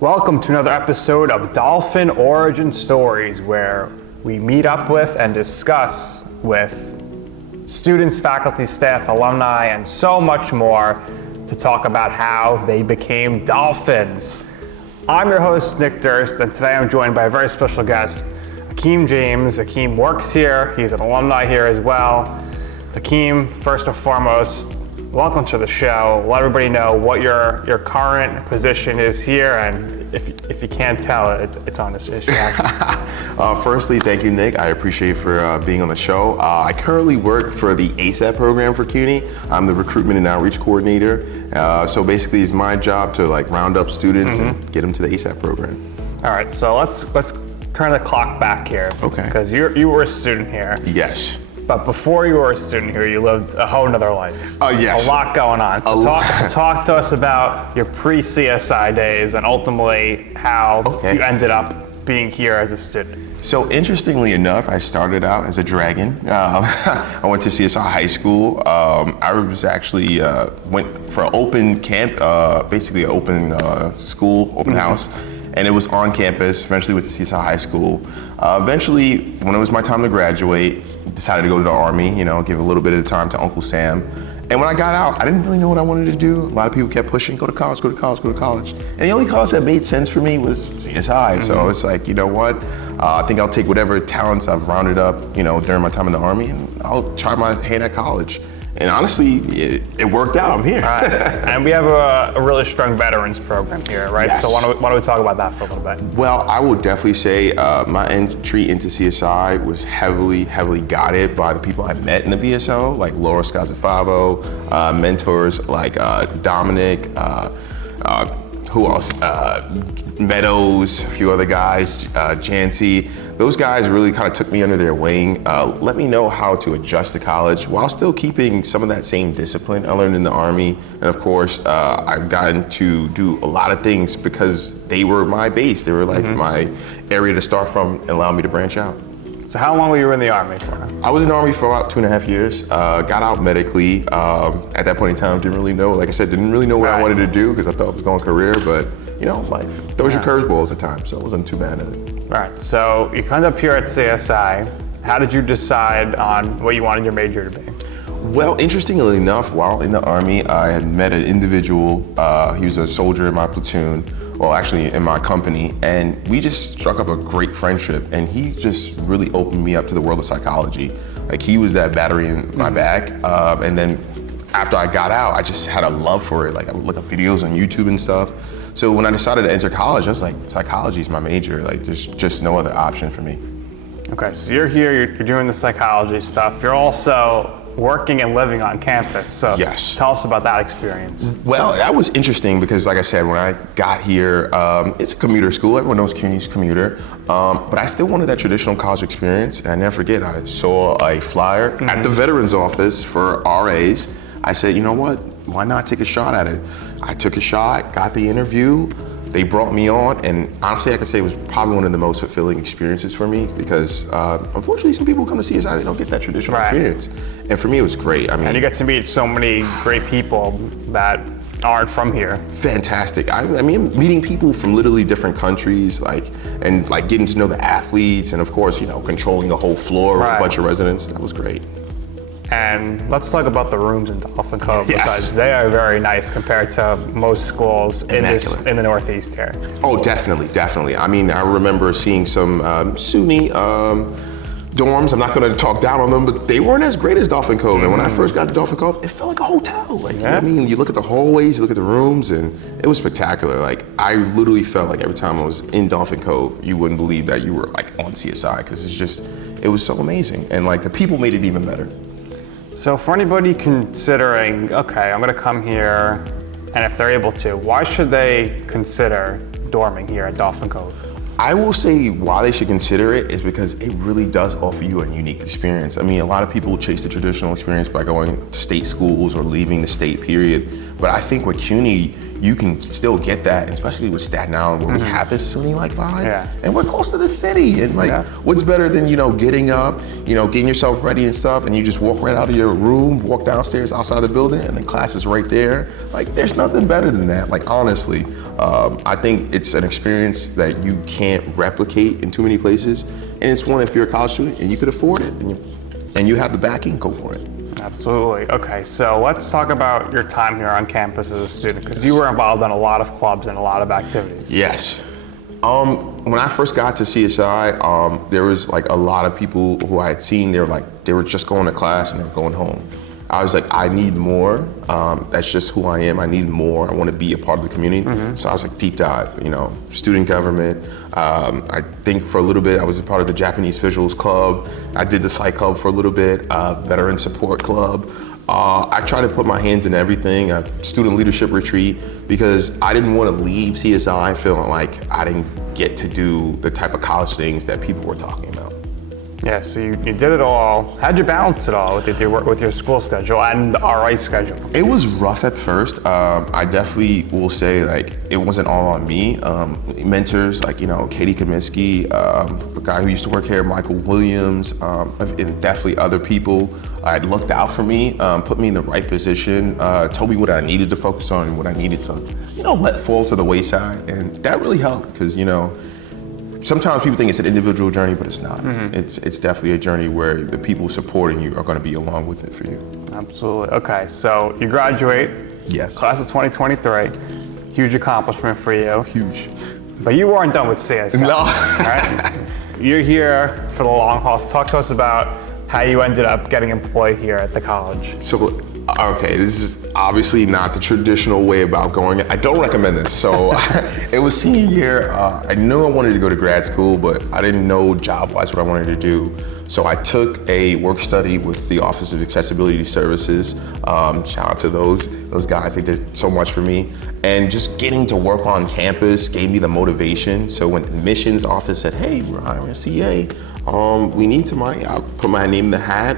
Welcome to another episode of Dolphin Origin Stories, where we meet up with and discuss with students, faculty, staff, alumni, and so much more to talk about how they became dolphins. I'm your host, Nick Durst, and today I'm joined by a very special guest, Akeem James. Akeem works here. He's an alumni here as well. Akeem, first and foremost, welcome to the show. Let everybody know what your current position is here, and if you can't tell, it's on this issue. Firstly, thank you, Nick. I appreciate you for being on the show. I currently work for the ASAP program for CUNY. I'm the recruitment and outreach coordinator. So basically, it's my job to round up students and get them to the ASAP program. All right, so let's turn the clock back here. Okay. Because you were a student here. Yes. But before you were a student here, you lived a whole nother life. Yes. A lot going on. So talk to us about your pre-CSI days and ultimately how you ended up being here as a student. So interestingly enough, I started out as a dragon. I went to CSI High School. I was actually went for an open camp, basically an open school, open house. And it was on campus. Eventually went to CSI High School. Eventually, when it was my time to graduate, decided to go to the Army, give a little bit of time to Uncle Sam. And when I got out, I didn't really know what I wanted to do. A lot of people kept pushing, go to college, go to college, go to college. And the only college that made sense for me was CSI. So it's like, you know what? I think I'll take whatever talents I've rounded up, during my time in the Army, and I'll try my hand at college. And honestly, it worked out. I'm here. All right. And we have a really strong veterans program here, right? Yes. So why don't we talk about that for a little bit? Well, I would definitely say my entry into CSI was heavily guided by the people I met in the VSO, like Laura Scazzafavo, mentors like Dominic, who else? Meadows, a few other guys, Jancy. Those guys really kind of took me under their wing, let me know how to adjust to college while still keeping some of that same discipline I learned in the Army. And of course, I've gotten to do a lot of things because they were my base. They were like my area to start from and allow me to branch out. So how long were you in the Army for? I was in the Army for about 2.5 years. Got out medically. At that point in time, didn't really know what I wanted to do because I thought I was going career, but life throws your curveballs at times, so it wasn't too bad at it. All right, so you come up here at CSI. How did you decide on what you wanted your major to be? Well, interestingly enough, while in the Army, I had met an individual. He was a soldier in my platoon, well, actually in my company, and we just struck up a great friendship, and he just really opened me up to the world of psychology. Like, he was that battery in my back, and then after I got out, I just had a love for it. Like, I would look up videos on YouTube and stuff. So when I decided to enter college, I was like, psychology is my major. Like, there's just no other option for me. Okay, so you're here, you're doing the psychology stuff. You're also working and living on campus. So yes. Tell us about that experience. Well, that was interesting because, like I said, when I got here, it's a commuter school. Everyone knows CUNY's commuter. But I still wanted that traditional college experience. And I never forget, I saw a flyer at the Veterans Office for RAs. I said, you know what? Why not take a shot at it? I took a shot, got the interview, they brought me on, and honestly I could say it was probably one of the most fulfilling experiences for me because unfortunately some people come to CSI, they don't get that traditional experience. And for me it was great. I mean, and you get to meet so many great people that aren't from here. Fantastic. I mean, meeting people from literally different countries, and getting to know the athletes, and of course, controlling the whole floor with a bunch of residents, that was great. And let's talk about the rooms in Dolphin Cove because Yes. they are very nice compared to most schools in the Northeast here. Oh, definitely. I mean, I remember seeing some SUNY dorms. I'm not going to talk down on them, but they weren't as great as Dolphin Cove. And when I first got to Dolphin Cove, it felt like a hotel. You look at the hallways, you look at the rooms, and it was spectacular. I literally felt like every time I was in Dolphin Cove, you wouldn't believe that you were on CSI because it was so amazing. And the people made it even better. So for anybody considering, okay, I'm gonna come here, and if they're able to, why should they consider dorming here at Dolphin Cove? I will say why they should consider it is because it really does offer you a unique experience. I mean, a lot of people chase the traditional experience by going to state schools or leaving the state, period. But I think with CUNY, you can still get that, especially with Staten Island where we have this SUNY-like vibe. Yeah. And we're close to the city. And like, what's better than, getting up, getting yourself ready and stuff, and you just walk right out of your room, walk downstairs outside the building, and the class is right there. Like, there's nothing better than that. Like, honestly, I think it's an experience that you can't replicate in too many places. And it's one, if you're a college student and you could afford it and you have the backing, go for it. Absolutely. Okay, so let's talk about your time here on campus as a student, because you were involved in a lot of clubs and a lot of activities. Yes. When I first got to CSI, there was like a lot of people who I had seen, they were just going to class and they were going home. I was like, I need more. That's just who I am. I need more. I want to be a part of the community. So I was like, deep dive, student government. I think for a little bit, I was a part of the Japanese Visuals Club. I did the Psych Club for a little bit, Veteran Support Club. I tried to put my hands in everything, a student leadership retreat, because I didn't want to leave CSI feeling like I didn't get to do the type of college things that people were talking about. Yeah, so you did it all. How'd you balance it all with your school schedule and the RA schedule? It was rough at first. I definitely will say like it wasn't all on me. Mentors like Katie Kaminsky, a guy who used to work here, Michael Williams, and definitely other people had looked out for me, put me in the right position, told me what I needed to focus on and what I needed to let fall to the wayside, and that really helped because sometimes people think it's an individual journey, but it's not. It's definitely a journey where the people supporting you are going to be along with it for you. Absolutely. Okay, so you graduate. Yes. Class of 2023. Huge accomplishment for you. Huge. But you weren't done with CSI. No. Right? You're here for the long haul. So talk to us about how you ended up getting employed here at the college. So, okay, this is obviously not the traditional way about going. I don't recommend this. So it was senior year. I knew I wanted to go to grad school, but I didn't know job-wise what I wanted to do. So I took a work study with the Office of Accessibility Services. Shout out to those guys, they did so much for me. And just getting to work on campus gave me the motivation. So when the admissions office said, hey, we're hiring a CA, we need some money, I put my name in the hat,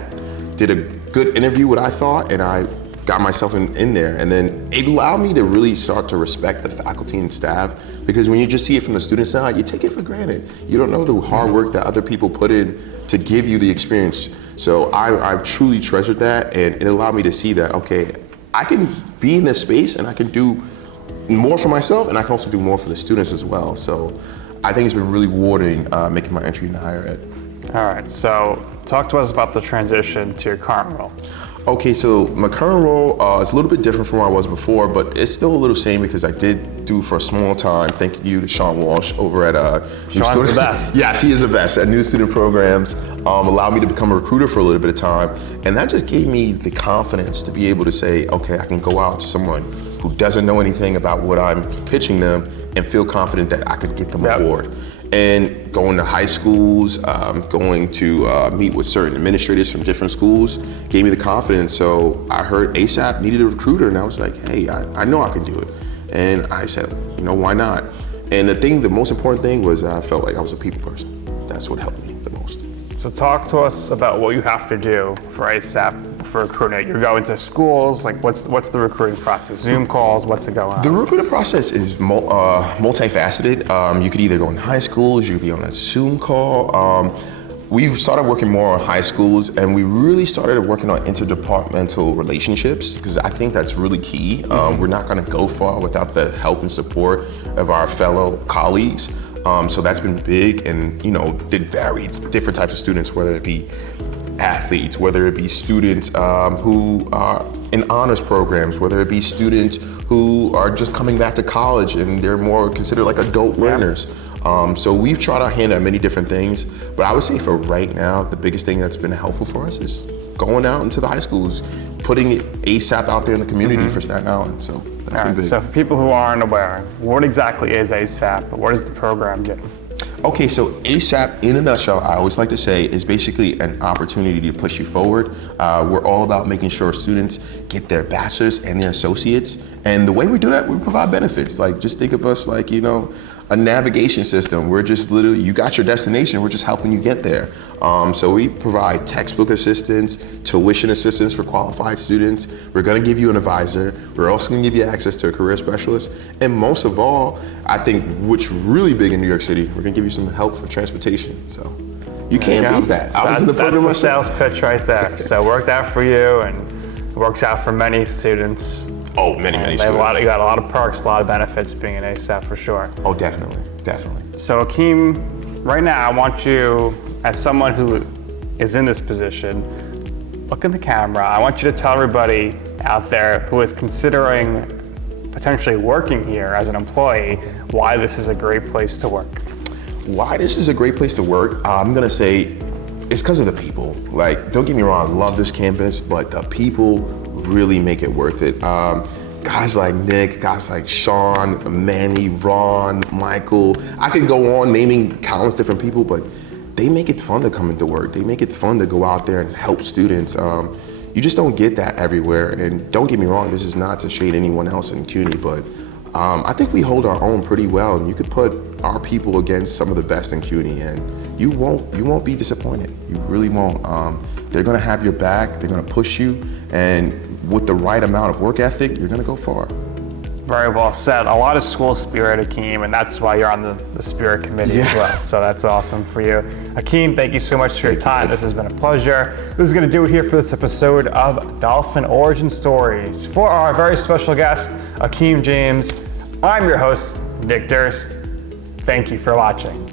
did a good interview, what I thought, and I got myself in there. And then it allowed me to really start to respect the faculty and staff, because when you just see it from the student side, you take it for granted. You don't know the hard work that other people put in to give you the experience. So I truly treasured that, and it allowed me to see that, okay, I can be in this space and I can do more for myself, and I can also do more for the students as well. So I think it's been really rewarding making my entry into higher ed. All right, so talk to us about the transition to your current role. Okay, so my current role is a little bit different from where I was before, but it's still a little same because I did do for a small time. Thank you to Sean Walsh over at Sean's the best. Yes, he is the best at New Student Programs. Allowed me to become a recruiter for a little bit of time, and that just gave me the confidence to be able to say, okay, I can go out to someone who doesn't know anything about what I'm pitching them and feel confident that I could get them aboard. And going to high schools, going to meet with certain administrators from different schools gave me the confidence. So I heard ASAP needed a recruiter, and I was like, hey, I know I can do it. And I said, why not? And the most important thing was I felt like I was a people person. That's what helped me the most. So talk to us about what you have to do for ASAP for recruiting. You're going to schools, like what's the recruiting process? Zoom calls, what's it going on? The recruiting process is multifaceted. You could either go in high schools, you could be on a Zoom call. We've started working more on high schools, and we really started working on interdepartmental relationships, because I think that's really key. We're not gonna go far without the help and support of our fellow colleagues. So that's been big, and did vary different types of students, whether it be athletes, whether it be students who are in honors programs, whether it be students who are just coming back to college and they're more considered like adult learners. So we've tried our hand at many different things, but I would say for right now, the biggest thing that's been helpful for us is going out into the high schools, putting it ASAP out there in the community for Staten Island. So that's been big. So for people who aren't aware, what exactly is ASAP? What does the program do? Okay, so ASAP, in a nutshell, I always like to say, is basically an opportunity to push you forward. We're all about making sure students get their bachelor's and their associates. And the way we do that, we provide benefits. Like, just think of us like, a navigation system. We're just literally, you got your destination, we're just helping you get there. So we provide textbook assistance, tuition assistance for qualified students. We're gonna give you an advisor. We're also gonna give you access to a career specialist. And most of all, I think what's really big in New York City, we're gonna give you some help for transportation. So you can't beat that. So that's the sales pitch right there. So it worked out for you, and it works out for many students. Oh, many students. You got a lot of perks, a lot of benefits being an ASAP for sure. Oh, definitely. So Akeem, right now I want you, as someone who is in this position, look at the camera. I want you to tell everybody out there who is considering potentially working here as an employee why this is a great place to work. Why this is a great place to work, I'm gonna say it's because of the people. Like, don't get me wrong, I love this campus, but the people really make it worth it. Guys like Nick, guys like Sean, Manny, Ron, Michael, I could go on naming countless different people, but they make it fun to come into work. They make it fun to go out there and help students. You just don't get that everywhere. And don't get me wrong, this is not to shade anyone else in CUNY, but I think we hold our own pretty well, and you could put our people against some of the best in CUNY, and you won't be disappointed. You really won't. They're gonna have your back, they're gonna push you, and with the right amount of work ethic, you're gonna go far. Very well said. A lot of school spirit, Akeem, and that's why you're on the spirit committee as well. So that's awesome for you. Akeem, thank you so much for your time. This has been a pleasure. This is gonna do it here for this episode of Dolphin Origin Stories. For our very special guest, Akeem James, I'm your host, Nick Durst. Thank you for watching.